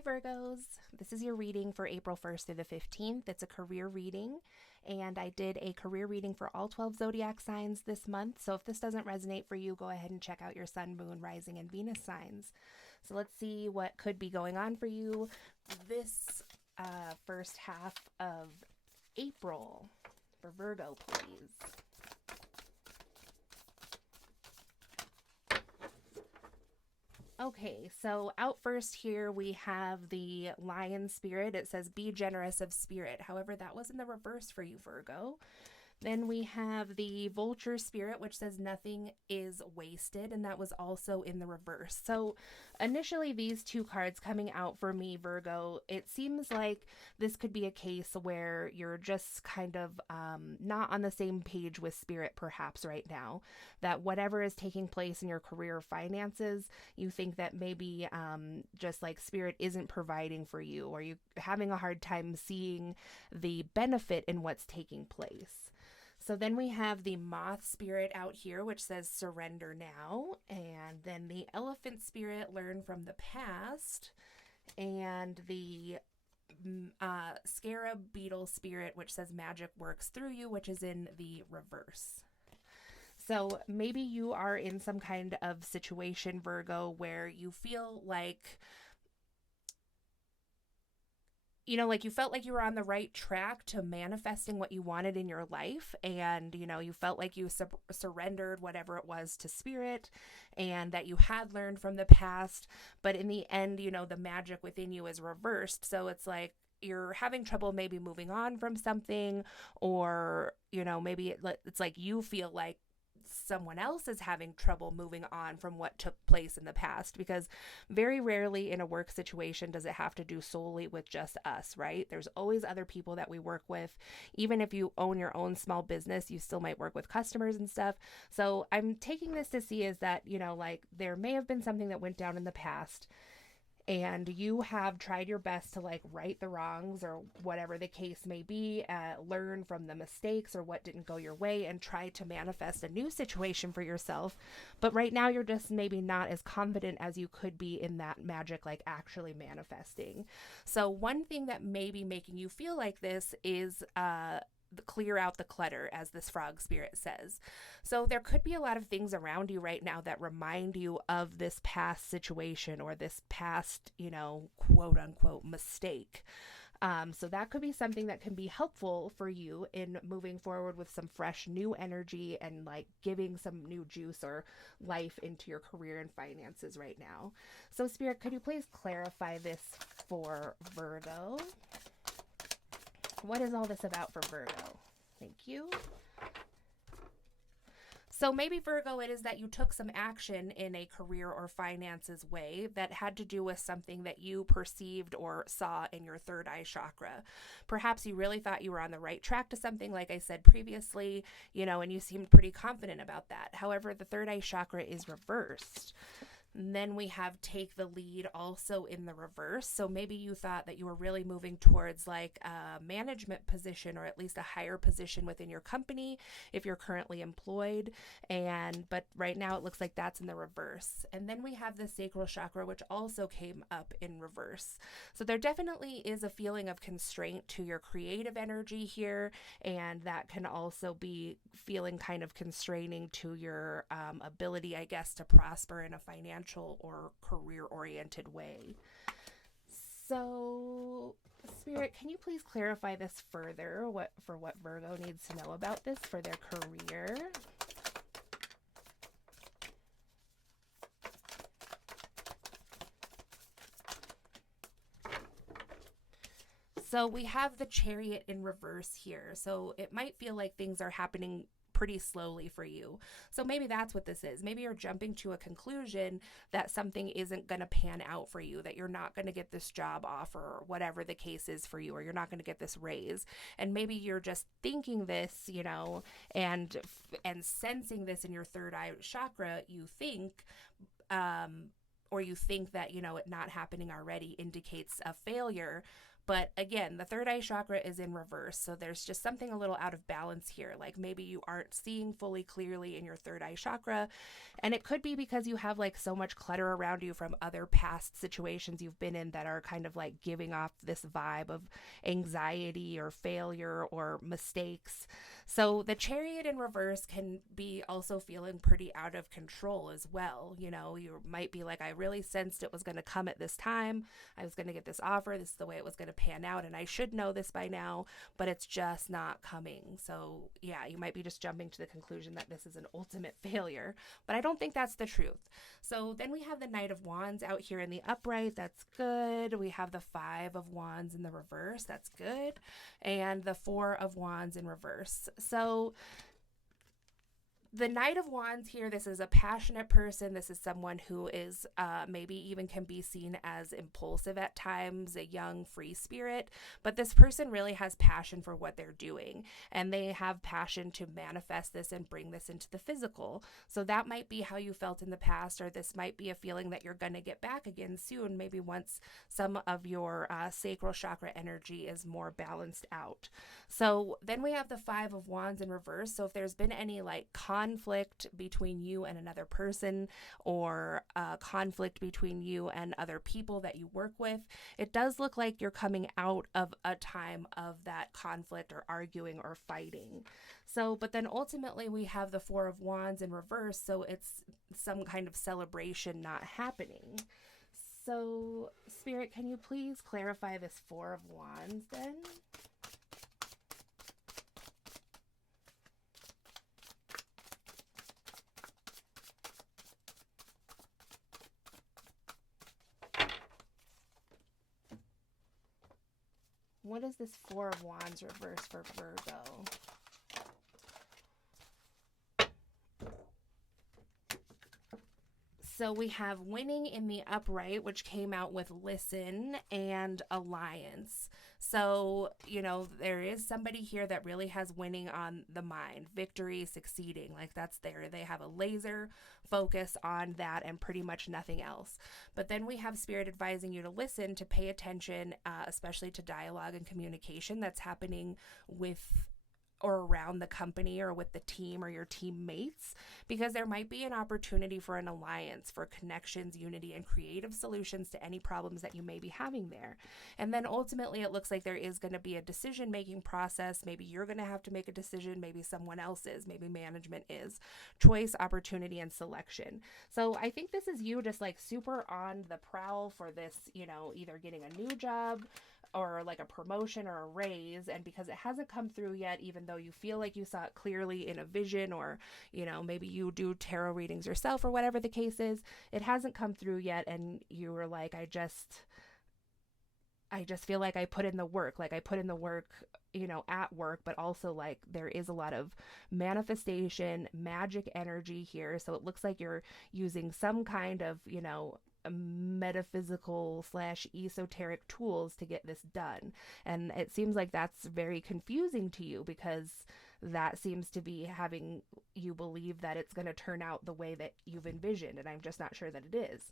Hi, Virgos. This is your reading for April 1st through the 15th. It's a career reading, and I did a career reading for all 12 zodiac signs this month. So if this doesn't resonate for you, go ahead and check out your sun, moon, rising, and Venus signs. So let's see what could be going on for you this first half of April for Virgo, please. Okay, so out first here we have the lion spirit. It says be generous of spirit. However, that was in the reverse for you, Virgo. Then we have the vulture spirit, which says nothing is wasted, and that was also in the reverse. So initially, these two cards coming out for me, Virgo, it seems like this could be a case where you're just kind of not on the same page with spirit, perhaps right now. That whatever is taking place in your career or finances, you think that maybe just like spirit isn't providing for you, or you're having a hard time seeing the benefit in what's taking place. So then we have the moth spirit out here, which says surrender now. And then the elephant spirit, learn from the past. And the scarab beetle spirit, which says magic works through you, which is in the reverse. So maybe you are in some kind of situation, Virgo, where you feel like like you felt like you were on the right track to manifesting what you wanted in your life. And, you felt like you surrendered whatever it was to spirit and that you had learned from the past. But in the end, the magic within you is reversed. So it's like you're having trouble maybe moving on from something, or, maybe it's like you feel like someone else is having trouble moving on from what took place in the past, because very rarely in a work situation does it have to do solely with just us, right? There's always other people that we work with. Even if you own your own small business, you still might work with customers and stuff. So I'm taking this to see is that, like there may have been something that went down in the past, and you have tried your best to like right the wrongs or whatever the case may be, learn from the mistakes or what didn't go your way, and try to manifest a new situation for yourself. But right now you're just maybe not as confident as you could be in that magic, like actually manifesting. So one thing that may be making you feel like this is clear out the clutter, as this frog spirit says. So there could be a lot of things around you right now that remind you of this past situation or this past, quote unquote mistake. So that could be something that can be helpful for you in moving forward with some fresh new energy and like giving some new juice or life into your career and finances right now. So Spirit, could you please clarify this for Virgo? What is all this about for Virgo? Thank you. So maybe, Virgo, it is that you took some action in a career or finances way that had to do with something that you perceived or saw in your third eye chakra. Perhaps you really thought you were on the right track to something, like I said previously, and you seemed pretty confident about that. However, the third eye chakra is reversed. And then we have take the lead also in the reverse. So maybe you thought that you were really moving towards like a management position, or at least a higher position within your company if you're currently employed. But right now it looks like that's in the reverse. And then we have the sacral chakra, which also came up in reverse. So there definitely is a feeling of constraint to your creative energy here. And that can also be feeling kind of constraining to your ability, I guess, to prosper in a financial or career-oriented way. So, Spirit, can you please clarify this further, what Virgo needs to know about this for their career? So we have the Chariot in reverse here. So it might feel like things are happening pretty slowly for you. So maybe that's what this is. Maybe you're jumping to a conclusion that something isn't going to pan out for you, that you're not going to get this job offer or whatever the case is for you, or you're not going to get this raise. And maybe you're just thinking this, and sensing this in your third eye chakra, you think, or you think that, it not happening already indicates a failure. But again, the third eye chakra is in reverse. So there's just something a little out of balance here. Like maybe you aren't seeing fully clearly in your third eye chakra. And it could be because you have like so much clutter around you from other past situations you've been in that are kind of like giving off this vibe of anxiety or failure or mistakes. So the chariot in reverse can be also feeling pretty out of control as well. You know, you might be like, I really sensed it was going to come at this time. I was going to get this offer. This is the way it was going to pan out. And I should know this by now, but it's just not coming. So yeah, you might be just jumping to the conclusion that this is an ultimate failure, but I don't think that's the truth. So then we have the Knight of Wands out here in the upright. That's good. We have the Five of Wands in the reverse. That's good. And the Four of Wands in reverse. So the Knight of Wands here, this is a passionate person. This is someone who is maybe even can be seen as impulsive at times, a young free spirit. But this person really has passion for what they're doing. And they have passion to manifest this and bring this into the physical. So that might be how you felt in the past, or this might be a feeling that you're going to get back again soon, maybe once some of your sacral chakra energy is more balanced out. So then we have the Five of Wands in reverse. So if there's been any like conflict between you and another person, or conflict between you and other people that you work with, it does look like you're coming out of a time of that conflict or arguing or fighting. So, but then ultimately we have the Four of Wands in reverse. So it's some kind of celebration not happening. So Spirit, can you please clarify this Four of Wands then? What is this Four of Wands reverse for Virgo? So we have winning in the upright, which came out with listen and alliance. So, you know, there is somebody here that really has winning on the mind, victory, succeeding. Like that's there. They have a laser focus on that and pretty much nothing else. But then we have Spirit advising you to listen, to pay attention, especially to dialogue and communication that's happening with or around the company or with the team or your teammates, because there might be an opportunity for an alliance, for connections, unity, and creative solutions to any problems that you may be having there. And then ultimately it looks like there is going to be a decision-making process. Maybe you're going to have to make a decision, maybe someone else is, maybe management is. Choice, opportunity, and selection. So I think this is you just like super on the prowl for this, you know, either getting a new job or like a promotion or a raise, and because it hasn't come through yet, even though you feel like you saw it clearly in a vision, or you know, maybe you do tarot readings yourself or whatever the case is, it hasn't come through yet, and you were like, I just feel like I put in the work, you know, at work, but also like there is a lot of manifestation, magic energy here. So it looks like you're using some kind of, you know, metaphysical / esoteric tools to get this done. And it seems like that's very confusing to you, because that seems to be having you believe that it's going to turn out the way that you've envisioned. And I'm just not sure that it is.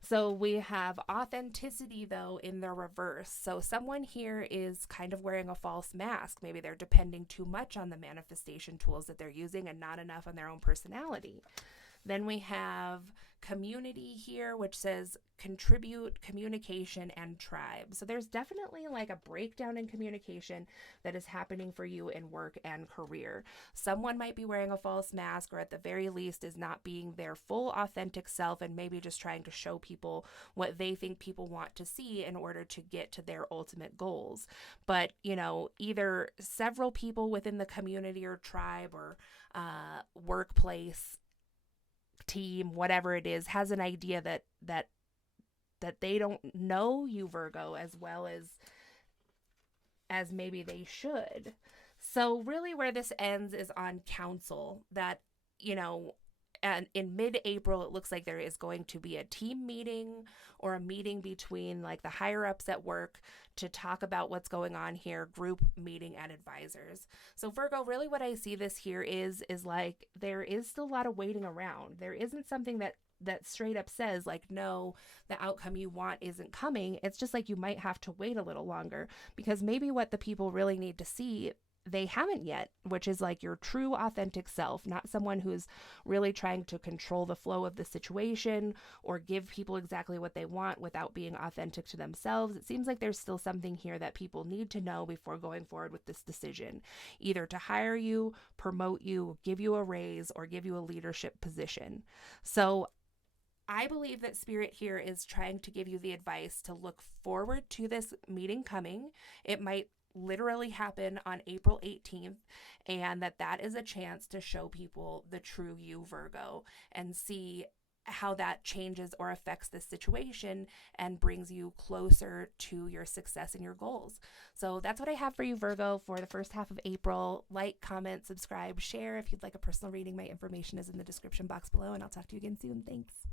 So we have authenticity, though, in the reverse. So someone here is kind of wearing a false mask. Maybe they're depending too much on the manifestation tools that they're using and not enough on their own personality. Then we have community here, which says contribute, communication, and tribe. So there's definitely like a breakdown in communication that is happening for you in work and career. Someone might be wearing a false mask, or at the very least is not being their full authentic self, and maybe just trying to show people what they think people want to see in order to get to their ultimate goals. But, you know, either several people within the community or tribe or workplace, team, whatever it is, has an idea that they don't know you, Virgo, as well as maybe they should. So really where this ends is on council, that, you know, and in mid-April, it looks like there is going to be a team meeting or a meeting between like the higher ups at work to talk about what's going on here, group meeting and advisors. So Virgo, really what I see this here is like there is still a lot of waiting around. There isn't something that straight up says like, no, the outcome you want isn't coming. It's just like you might have to wait a little longer, because maybe what the people really need to see, they haven't yet, which is like your true authentic self, not someone who's really trying to control the flow of the situation or give people exactly what they want without being authentic to themselves. It seems like there's still something here that people need to know before going forward with this decision, either to hire you, promote you, give you a raise, or give you a leadership position. So I believe that Spirit here is trying to give you the advice to look forward to this meeting coming. It might literally happen on April 18th, and that is a chance to show people the true you, Virgo, and see how that changes or affects this situation and brings you closer to your success and your goals. So that's what I have for you, Virgo, for the first half of April. Like, comment, subscribe, share. If you'd like a personal reading, my information is in the description box below, and I'll talk to you again soon. Thanks.